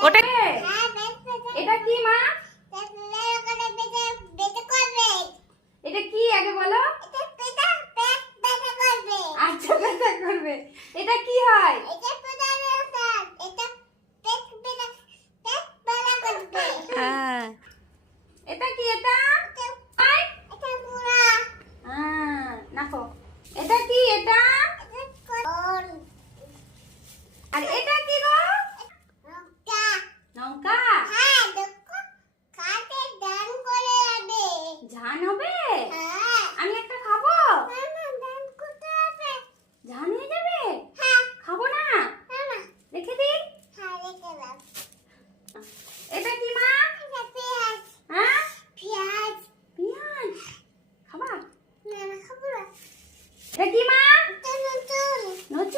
ওটা এটা কি মা? এটা কি আগে বলো? আচ্ছা ব্যথা করবে। এটা কি হয়?